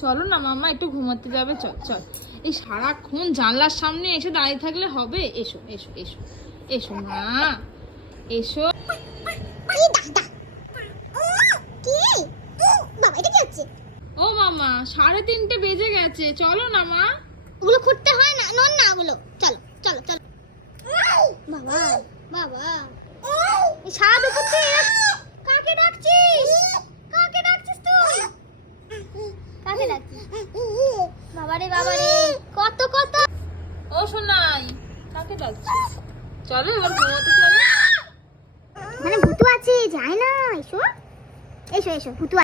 চলো না মামা, একটু ঘুমাতে যাবে, চল চল। এই সারাক্ষণ জানলার সামনে এসে দাঁড়িয়ে থাকলে হবে? এসো এসো এসো এসো মা, এসো। ও মামা, 3:30 বেজে গেছে, চলো না মা। ওগুলো খুঁড়তে হয় না, নন না ওগুলো। চলো চলো চলো। বাবা বাবা, এই সারা দুপুর তুই কাকে ডাকছিস? কাকে ডাকছিস তুই? কাকে ডাকছিস? বাবারে বাবারে, কত কত। ও সোনাই, কাকে ডাকছিস? চলো এবার ঘুমাতে চলো। মানে ভুতু আছে, যায় না। এসো এসো এসো, ভুতু